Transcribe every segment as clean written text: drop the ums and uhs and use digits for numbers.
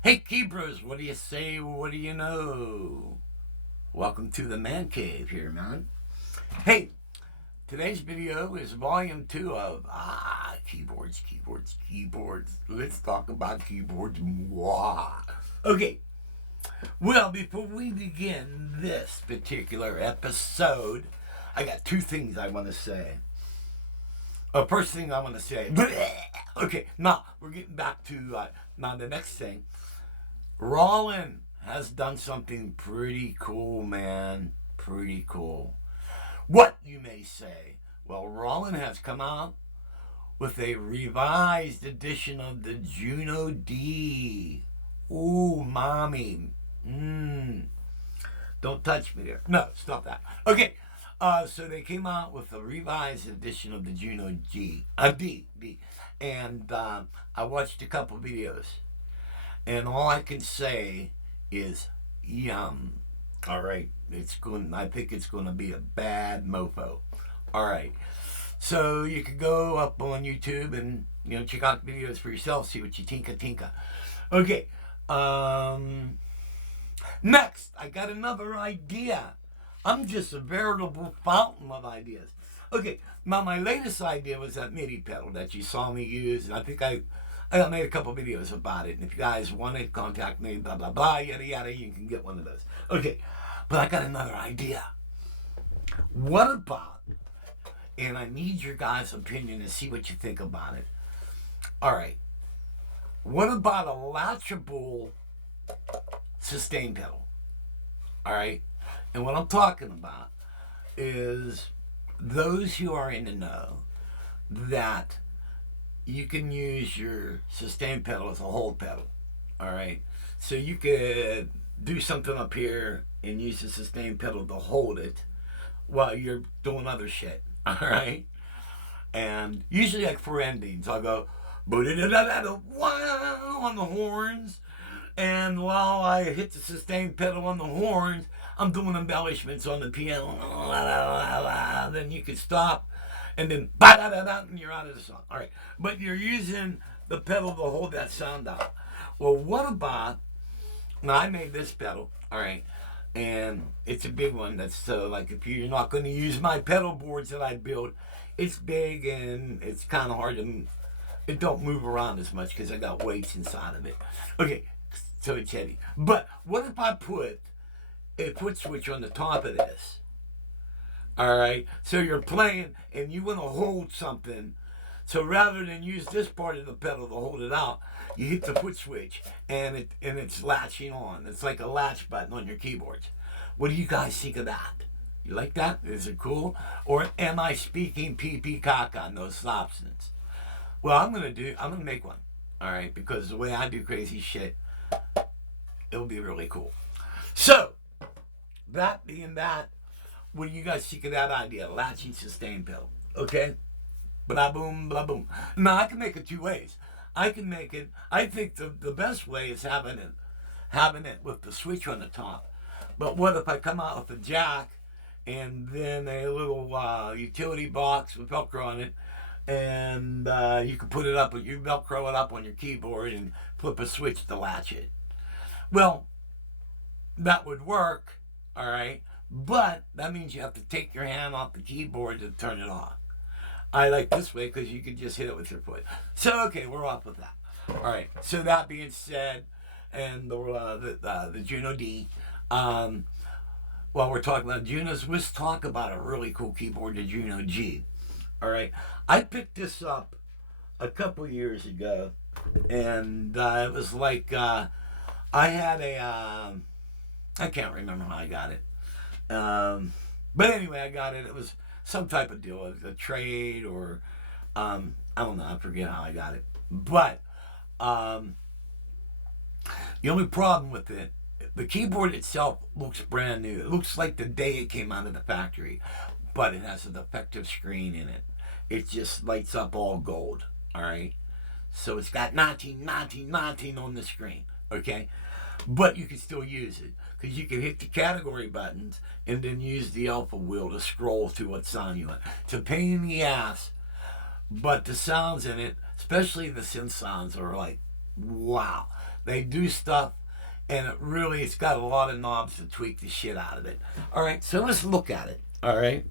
Hey Keepers, what do you say? What do you know? Welcome to the man cave here, man. Hey, today's video is volume 2 of keyboards. Let's talk about keyboards. Mwah. Okay, well, before we begin this particular episode, I got two things I want to say. First thing I want to say, okay, now we're getting back to now the next thing. Rollin has done something pretty cool, man. Pretty cool. What, you may say? Well, Rollin has come out with a revised edition of the Juno D. Ooh, mommy. Don't touch me there. No, stop that. Okay, so they came out with a revised edition of the Juno D. And I watched a couple videos. And all I can say is yum. All right, I think it's going to be a bad mofo. All right, so you could go up on YouTube and check out the videos for yourself. See what you tinka. Okay. Next, I got another idea. I'm just a veritable fountain of ideas. Okay, now my latest idea was that MIDI pedal that you saw me use, and I think I made a couple videos about it. And if you guys want to contact me, blah, blah, blah, yada, yada, you can get one of those. Okay, but I got another idea. What about, and I need your guys' opinion to see what you think about it. All right, what about a latchable sustain pedal? All right, and what I'm talking about is those who are in the know that you can use your sustain pedal as a hold pedal. All right, so you could do something up here and use the sustain pedal to hold it while you're doing other shit. All right, and usually like for endings, I'll go wow on the horns, and while I hit the sustain pedal on the horns, I'm doing embellishments on the piano. Then you can stop, and then and you're out of the song. All right, but you're using the pedal to hold that sound out. Well, what about? Now I made this pedal. All right, and it's a big one. That's so like if you're not going to use my pedal boards that I built, it's big and it's kind of hard to. It don't move around as much because I got weights inside of it. Okay, so it's heavy. But what if I put a foot switch on the top of this? All right, so you're playing and you want to hold something. So rather than use this part of the pedal to hold it out, you hit the foot switch and it's latching on. It's like a latch button on your keyboards. What do you guys think of that? You like that? Is it cool? Or am I speaking pee caca, no substance? Well, I'm gonna make one. All right, because the way I do crazy shit, it'll be really cool. So, that being that, what do you guys think of that idea? Latching sustain pedal. Okay? Blah boom, blah boom. Now I can make it two ways. I can make it. I think the best way is having it with the switch on the top. But what if I come out with a jack and then a little utility box with Velcro on it, and you can put it up, you Velcro it up on your keyboard and flip a switch to latch it. Well, that would work, all right. But that means you have to take your hand off the keyboard to turn it on. I like this way because you can just hit it with your foot. So okay, we're off with that. All right. So that being said, and the Juno D. While we're talking about Junos, let's talk about a really cool keyboard, the Juno G. All right. I picked this up a couple years ago, and it was like I had I can't remember how I got it. But anyway, I got it. It was some type of deal, a trade or I don't know. I forget how I got it. But the only problem with it, the keyboard itself looks brand new. It looks like the day it came out of the factory, but it has a defective screen in it. It just lights up all gold. All right. So it's got 19 on the screen. Okay. But you can still use it because you can hit the category buttons and then use the alpha wheel to scroll to what sound you want. It's a pain in the ass, but the sounds in it, especially the synth sounds, are like wow. They do stuff, and it's got a lot of knobs to tweak the shit out of it. All right, so let's look at it. All right.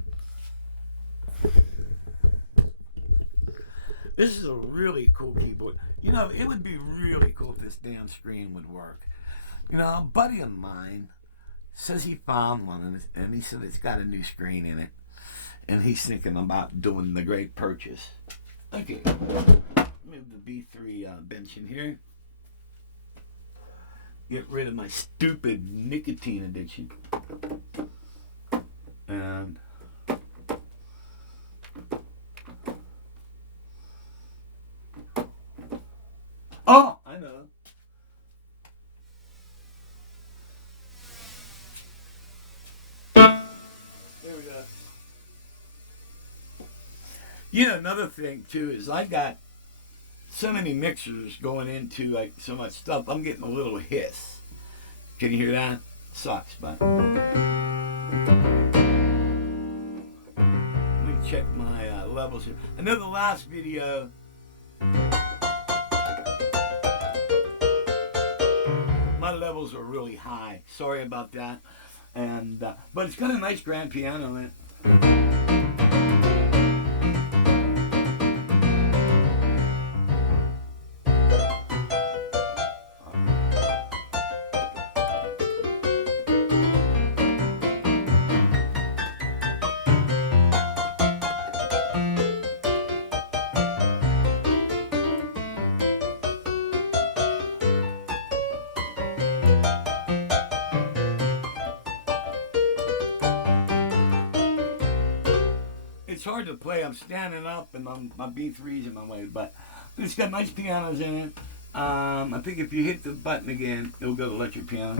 This is a really cool keyboard. You know, it would be really cool if this damn screen would work. You know, a buddy of mine says he found one, and he said it's got a new screen in it, and he's thinking about doing the great purchase. Okay, move the B3 bench in here. Get rid of my stupid nicotine addiction. And oh, I know. There we go. You know, another thing too is I got so many mixers going into like so much stuff. I'm getting a little hiss. Can you hear that? Sucks, but let me check my levels here. I know the last video my levels are really high. Sorry about that. And but it's got a nice grand piano in it. It's hard to play. I'm standing up and my B3's in my way, but it's got nice pianos in it. I think if you hit the button again, it'll go to electric piano.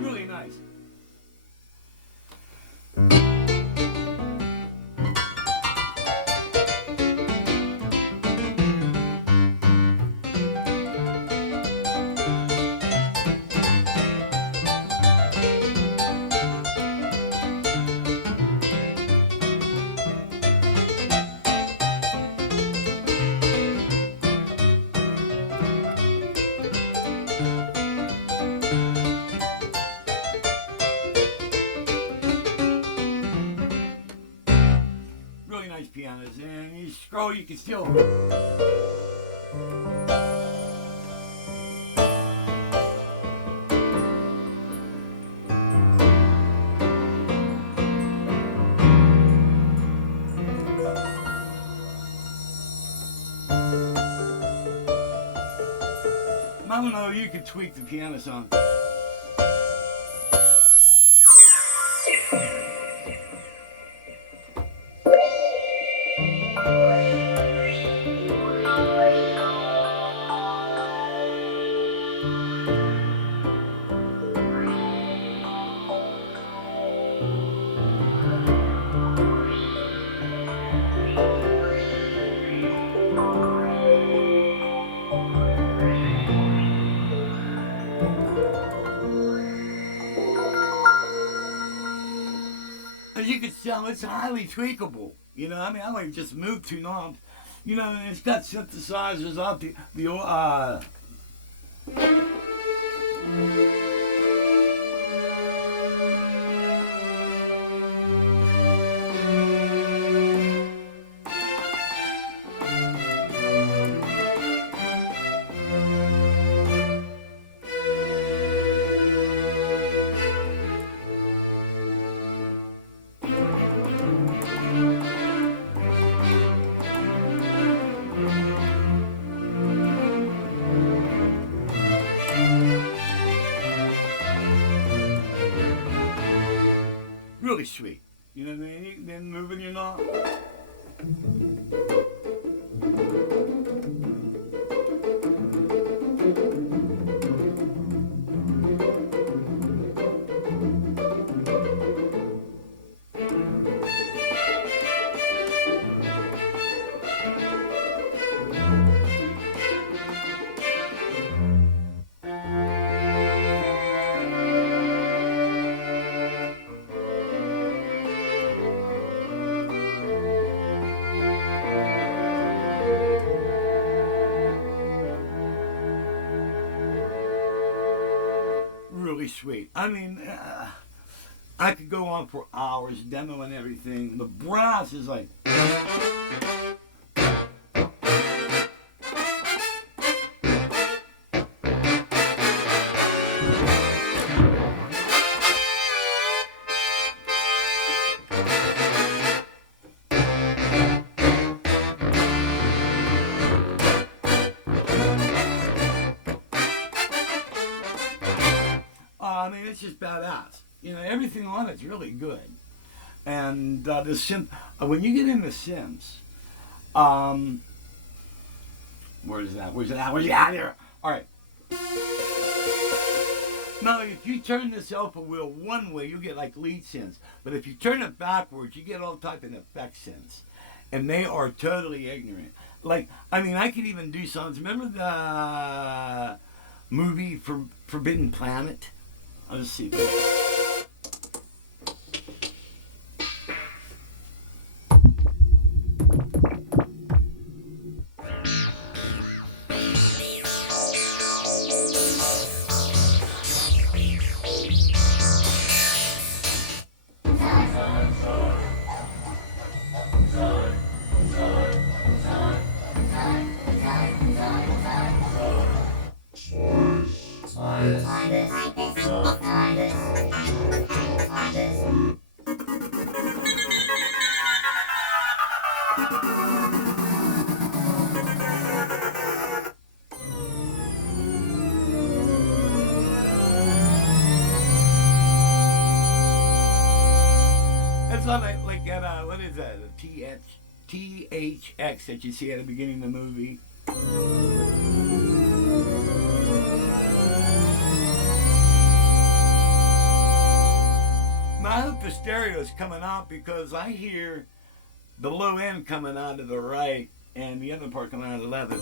Really nice. Really nice pianos, and you scroll, you can still. I don't know, you can tweak the piano sound. As you can tell, it's highly tweakable. You know, I mean, I like just move two knobs. You know, and it's got synthesizers off the really sweet. You know what I mean? Then moving your knob. really sweet. I mean, I could go on for hours demoing everything. The brass is like. I mean, it's just badass. You know, everything on it's really good. And the sim, when you get into Sims, um, where's that? Where's it at? Where's it at here? All right. Now, if you turn this alpha wheel one way, you get like lead synths. But if you turn it backwards, you get all type of effect synths. And they are totally ignorant. Like, I mean, I could even do songs. Remember the movie Forbidden Planet? I'll just see this. It's not like at what is that? A THX that you see at the beginning of the movie. Now I hope the stereo is coming out because I hear the low end coming out of the right and the other part coming out of the left.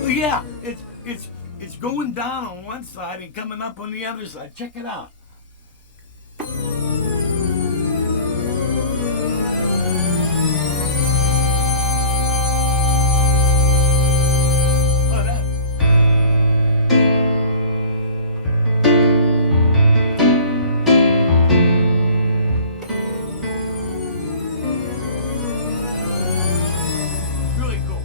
Well, yeah, it's going down on one side and coming up on the other side. Check it out. Really cool.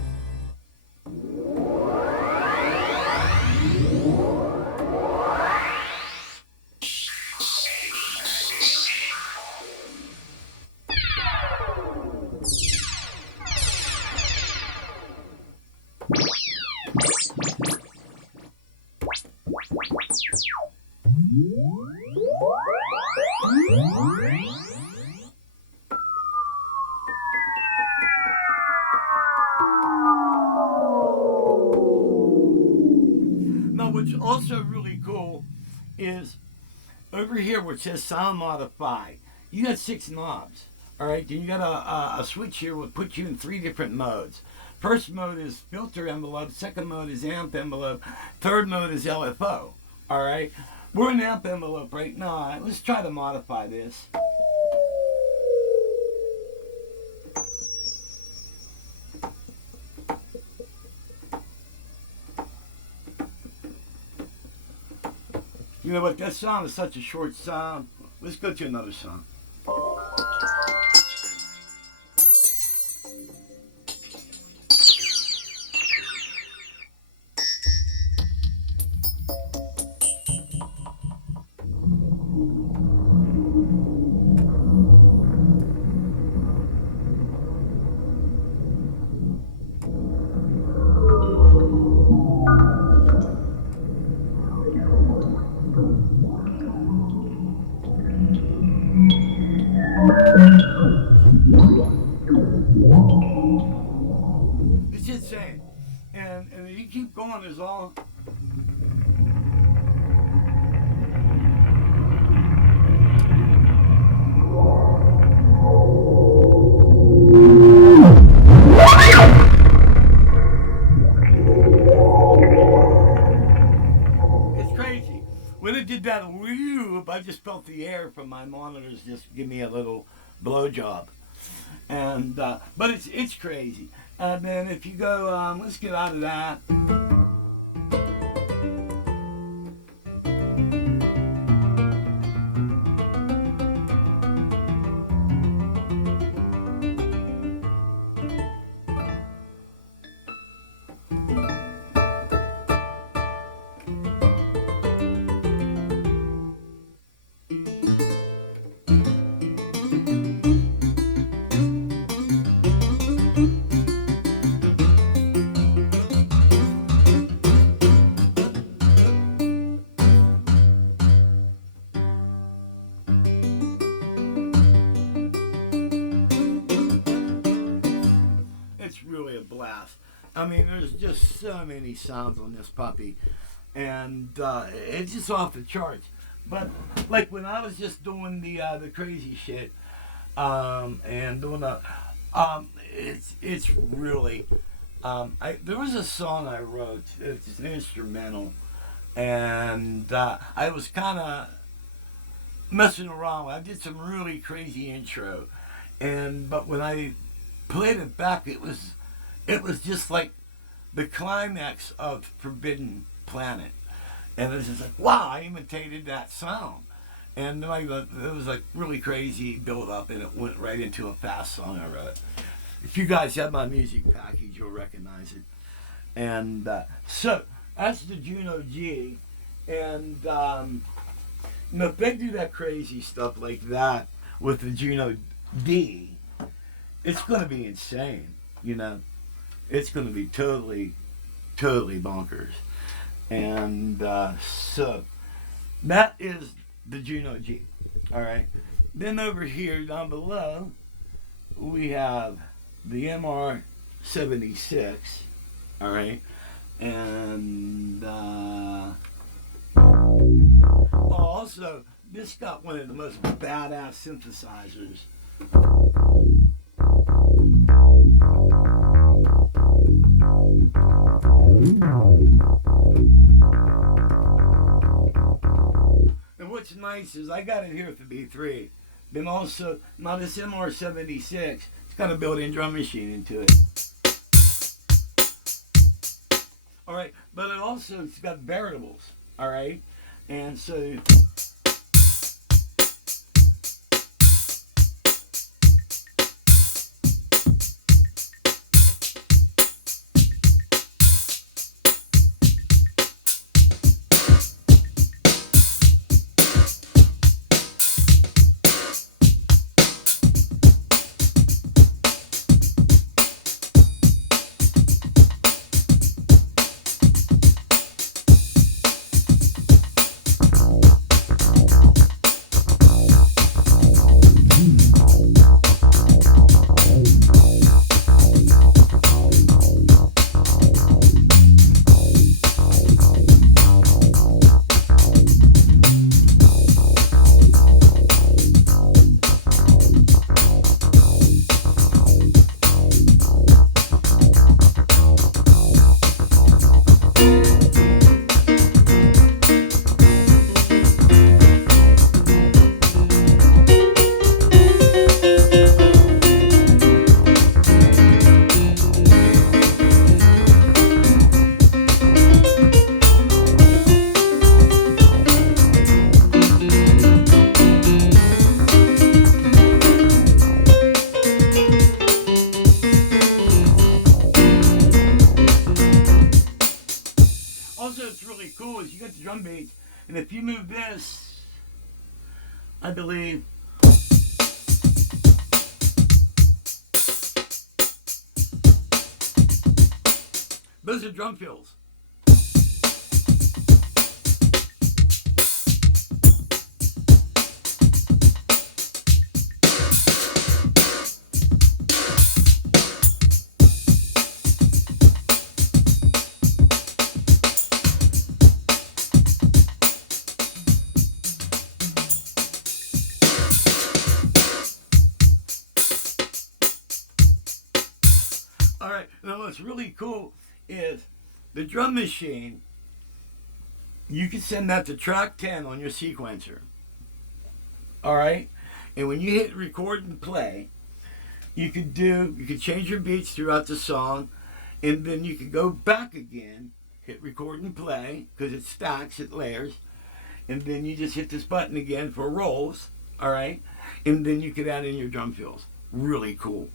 Now, what's also really cool is over here where it says sound modify, you got 6 knobs. All right, then you got a switch here will put you in 3 different modes. First mode is filter envelope, second mode is amp envelope, third mode is LFO. All right, we're in amp envelope right now. All right, let's try to modify this. You know what, that song is such a short song. Let's go to another song. It's insane. And you keep going, there's all. It's crazy. When it did that whoop, I just felt the air from my monitors just give me a little blowjob. And but it's crazy. And then if you go, let's get out of that. really a blast. I mean, there's just so many sounds on this puppy, and it's just off the charts. But like when I was just doing the crazy shit, and doing it's really there was a song I wrote. It's an instrumental, and I was kind of messing around. I did some really crazy intro, but when I played it back, it was just like the climax of Forbidden Planet, and it was just like, wow, I imitated that sound. And then it was like really crazy build up, and it went right into a fast song I wrote. If you guys have my music package, you'll recognize it. And so that's the Juno G, and if they do that crazy stuff like that with the Juno D, it's going to be insane. It's going to be totally, totally bonkers. And so that is the Juno G. All right. Then over here down below, we have the MR76. All right. And also, this got one of the most badass synthesizers. And what's nice is I got it here with the B3. Then also, now this MR76, it's got a built-in drum machine into it. All right, but it's got variables. All right, and so. Cool is you got the drum beats, and if you move this, I believe those are drum fills. All right, now what's really cool is the drum machine. You can send that to track 10 on your sequencer. All right, and when you hit record and play, you could change your beats throughout the song, and then you could go back again, hit record and play because it stacks, it layers, and then you just hit this button again for rolls. All right, and then you could add in your drum fills. Really cool.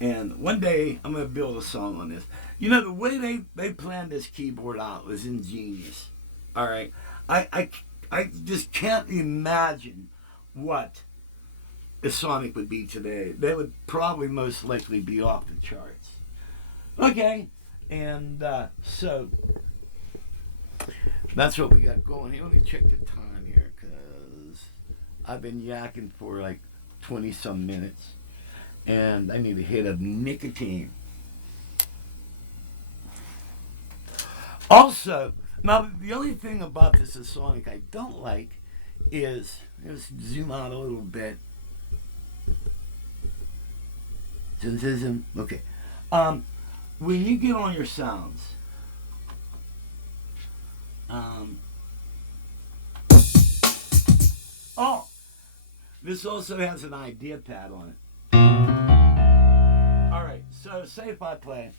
And one day I'm gonna build a song on this. The way they planned this keyboard out was ingenious. All right, I just can't imagine what the Sonic would be today. They would probably most likely be off the charts. Okay, and so that's what we got going here. Let me check the time here because I've been yakking for like 20 some minutes. And I need a hit of nicotine. Also, now the only thing about this Sonic I don't like is, let's zoom out a little bit. Okay. When you get on your sounds, um, oh, this also has an idea pad on it. All right, so say if I play.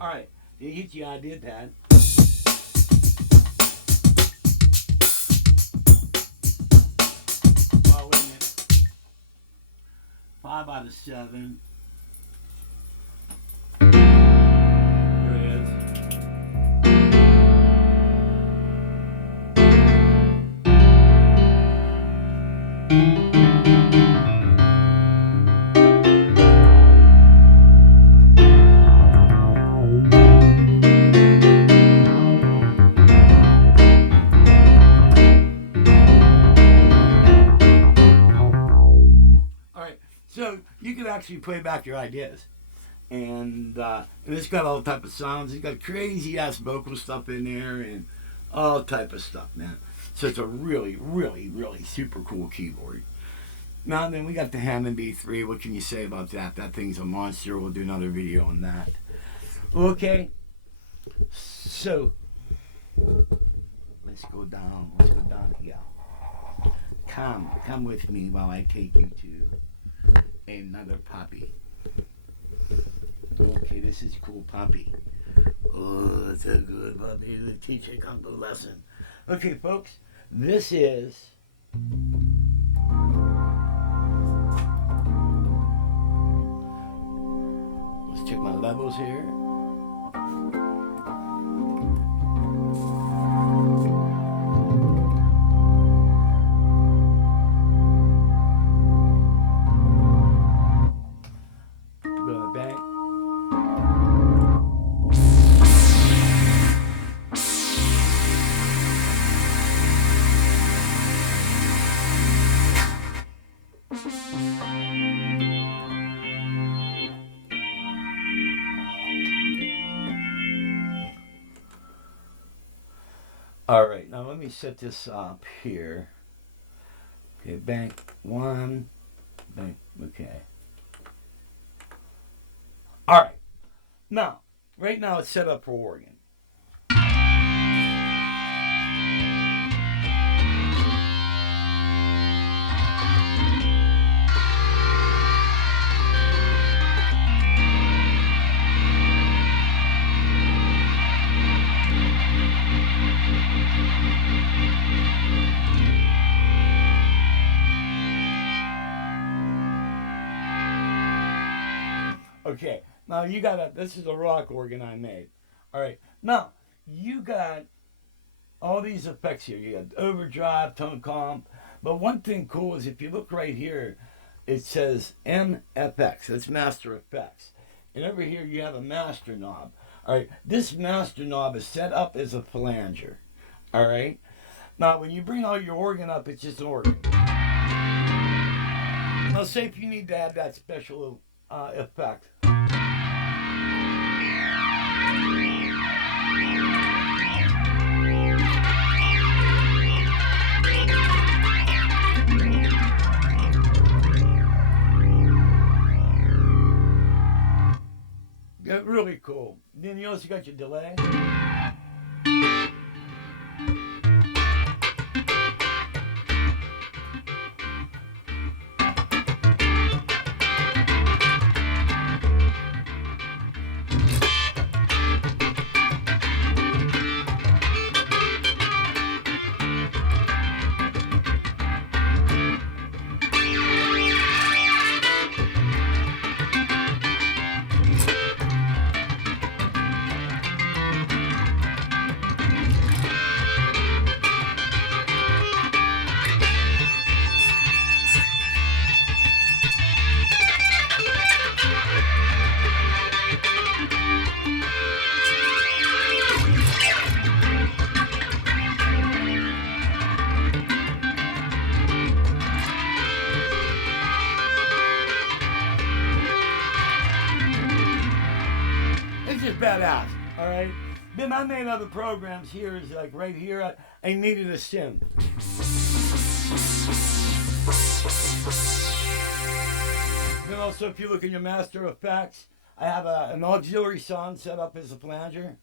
All right, you get the idea pad. Oh, wait a minute. 5 out of 7. Here it is. All right, so you can actually play back your ideas. And it's got all type of sounds. It's got crazy ass vocal stuff in there and all type of stuff, man. So it's a really, really, really super cool keyboard. Now then, we got the Hammond B3. What can you say about that? That thing's a monster. We'll do another video on that. Okay, so let's go down. Let's go down here. Come with me while I take you to another puppy. Okay, this is cool puppy. Oh, it's a good puppy. The teacher come to lesson. Okay, folks, this is let's check my levels here. Go back. All right, now let me set this up here. Okay, bank 1, bank, okay. All right, now, right now it's set up for organ. Okay, now you got this is a rock organ I made. All right, now you got all these effects here. You got overdrive, tone comp. But one thing cool is if you look right here, it says MFX. That's Master Effects. And over here you have a master knob. All right, this master knob is set up as a flanger. All right, now when you bring all your organ up, it's just an organ. Now say if you need to add that special effect. Really cool. Then you also got your delay. right? Then I made other programs here, is like right here, I needed a synth. Then also, if you look in your master effects, I have an auxiliary sound set up as a flanger.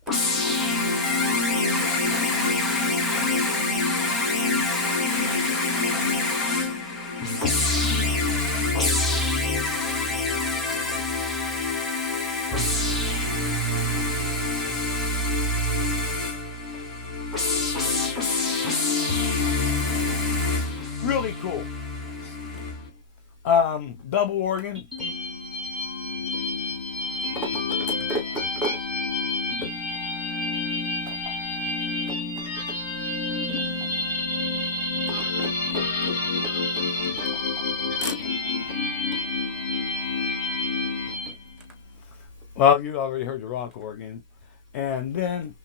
Really cool. Double organ. Well, you already heard the rock organ. And then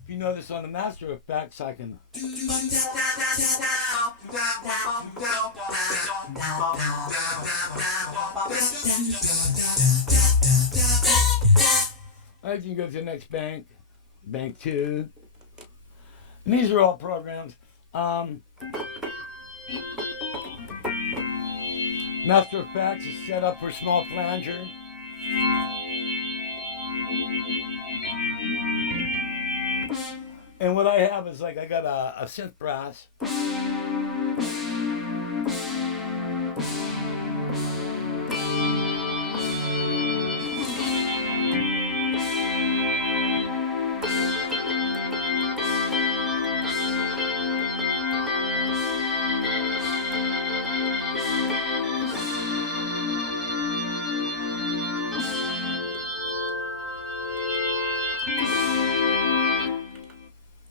if you notice on the master effects, I can I can go to the next bank, bank 2. And these are all programs. Master Effects is set up for small flanger. And what I have is like I got a synth brass.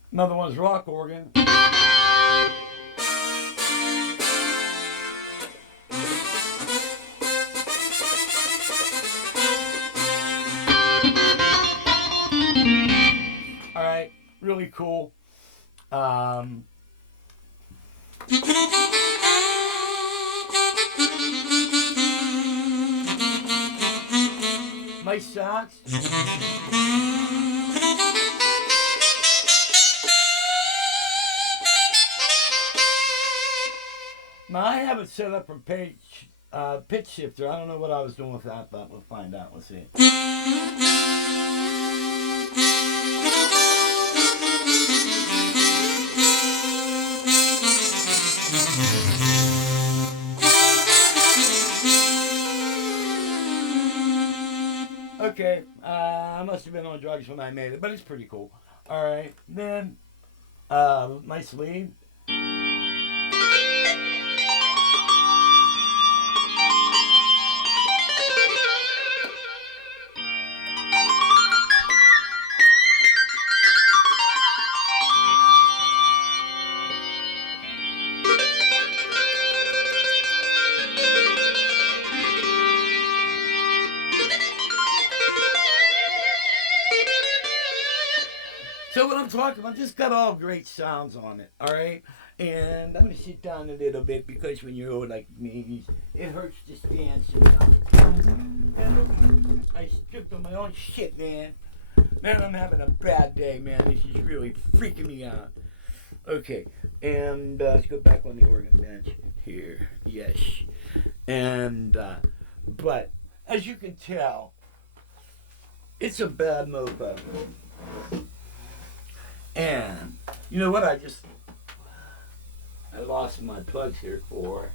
Another one's rock organ. All right, really cool. Nice sax. Now I have it set up for pitch shifter. I don't know what I was doing with that, but we'll find out. Let's see. Okay, I must have been on drugs when I made it, but it's pretty cool. All right, then nice lead. So what I'm talking about, just got all great sounds on it, all right? And I'm going to sit down a little bit because when you're old like me, it hurts to stand. So I stripped on my own shit, man. Man, I'm having a bad day, man. This is really freaking me out. Okay, and let's go back on the organ bench here. Yes. And, but as you can tell, it's a bad mofo. And you know what? I lost my plugs here for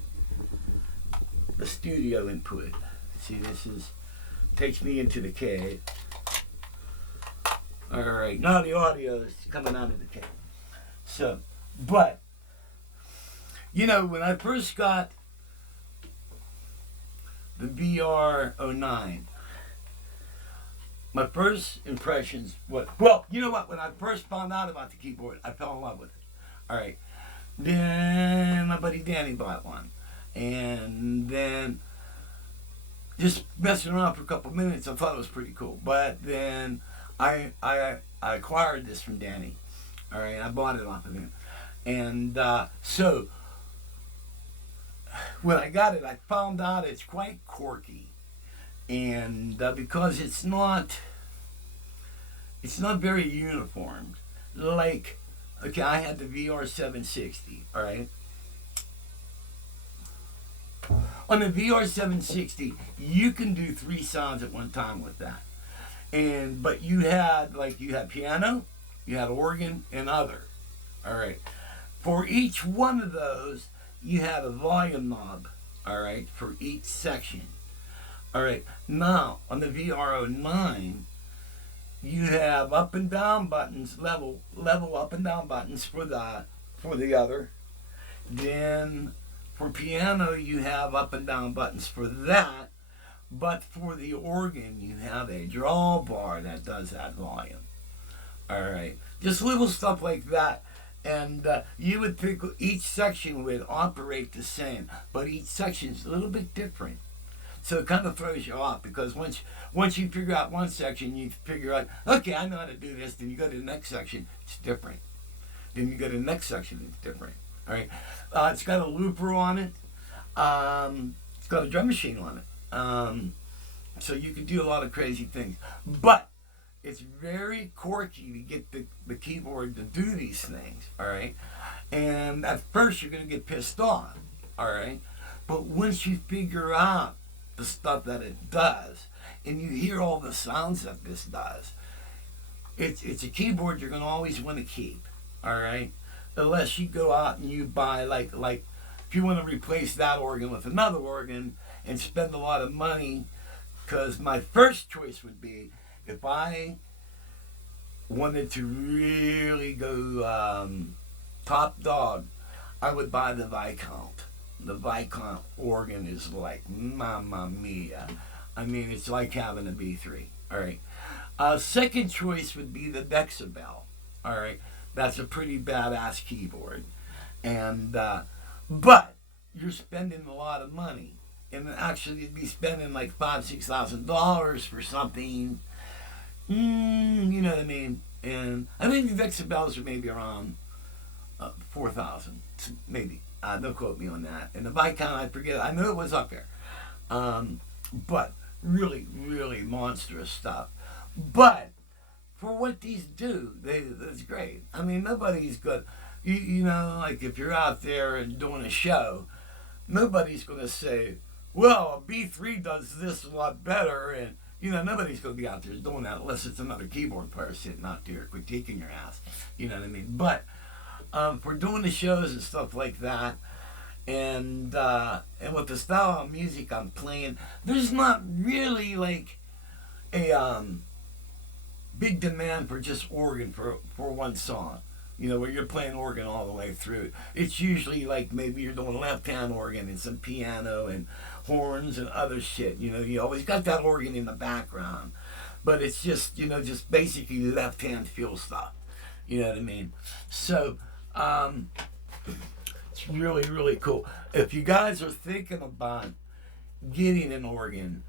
the studio input. See, this takes me into the cave. All right, now the audio is coming out of the cave. So, but you know, when I first got the VR09, my first impressions, well, you know what? When I first found out about the keyboard, I fell in love with it. All right. Then my buddy Danny bought one. And then just messing around for a couple minutes, I thought it was pretty cool. But then I acquired this from Danny. All right. I bought it off of him. And so when I got it, I found out it's quite quirky. And because it's not very uniformed. Like, okay, I had the VR 760, all right? On the VR 760, you can do 3 sounds at one time with that. But you had piano, you had organ, and other. All right. For each one of those, you had a volume knob, all right, for each section. All right. Now, on the VR09, you have up and down buttons, level up and down buttons for the other. Then for piano, you have up and down buttons for that. But for the organ, you have a drawbar that does that volume. All right. Just little stuff like that. And you would think each section would operate the same, but each section is a little bit different. So it kind of throws you off because once you figure out one section, you figure out, okay, I know how to do this. Then you go to the next section, it's different. Then you go to the next section, it's different. All right. It's got a looper on it. It's got a drum machine on it. So you can do a lot of crazy things. But it's very quirky to get the keyboard to do these things. All right. And at first, you're going to get pissed off. All right. But once you figure out the stuff that it does, and you hear all the sounds that this does, it's a keyboard you're going to always want to keep, all right? Unless you go out and you buy, like if you want to replace that organ with another organ and spend a lot of money, because my first choice would be, if I wanted to really go top dog, I would buy the Viscount. The Viscount organ is like mamma mia. I mean, it's like having a B3. All right. Second choice would be the Dexabel. All right. That's a pretty badass keyboard. And but you're spending a lot of money. And actually, you'd be spending like $5,000-$6,000 for something. You know what I mean? And I think the Dexabels are maybe around 4,000, maybe. Don't quote me on that. And the Viscount, I forget. I knew it was up there. But really, really monstrous stuff. But for what these do, that's great. I mean, nobody's good. You know, like if you're out there and doing a show, nobody's going to say, well, B3 does this a lot better. And, you know, nobody's going to be out there doing that unless it's another keyboard player sitting out there critiquing your ass. You know what I mean? But for doing the shows and stuff like that, and with the style of music I'm playing, there's not really like a big demand for just organ for one song. You know, where you're playing organ all the way through. It's usually like maybe you're doing left-hand organ and some piano and horns and other shit. You know, you always got that organ in the background. But it's just, you know, just basically left-hand feel stuff. You know what I mean? So, it's really, really cool. If you guys are thinking about getting an organ,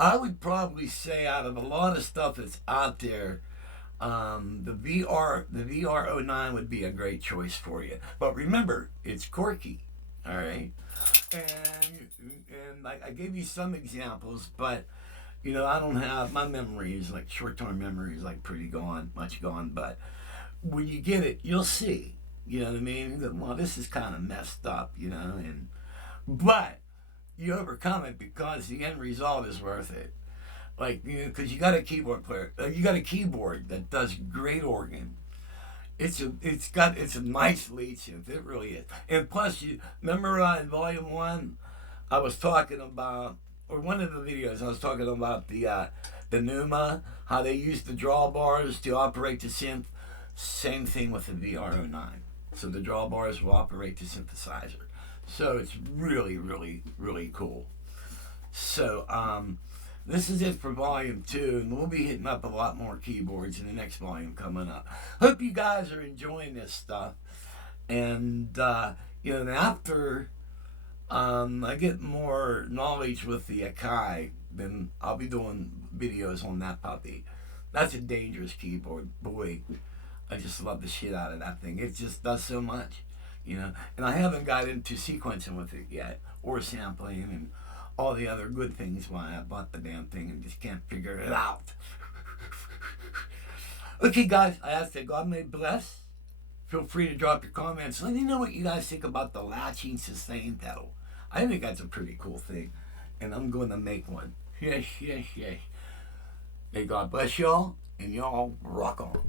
I would probably say out of a lot of stuff that's out there, the VR09 would be a great choice for you. But remember, it's quirky, all right? And I gave you some examples, but you know, I don't have, my memory is like short-term memory is like pretty gone, much gone. But when you get it, you'll see. You know what I mean? Well, this is kind of messed up, you know, but you overcome it because the end result is worth it. Like, you know, because you got a keyboard player, you got a keyboard that does great organ. It's a nice lead synth. It really is. And plus, you remember in Volume 1, I was talking about, or one of the videos, I was talking about the Numa, how they use the drawbars to operate the synth. Same thing with the VR09. So the drawbars will operate the synthesizer. So it's really, really, really cool. So This is it for volume 2, and we'll be hitting up a lot more keyboards in the next volume coming up. Hope you guys are enjoying this stuff. And, after I get more knowledge with the Akai, then I'll be doing videos on that puppy. That's a dangerous keyboard. Boy, I just love the shit out of that thing. It just does so much, And I haven't got into sequencing with it yet, or sampling, and all the other good things why I bought the damn thing and just can't figure it out. Okay, guys, I ask that God may bless. Feel free to drop your comments. Let me know what you guys think about the latching sustain pedal. I think that's a pretty cool thing, and I'm going to make one. Yes, yes, yes. May God bless y'all, and y'all rock on.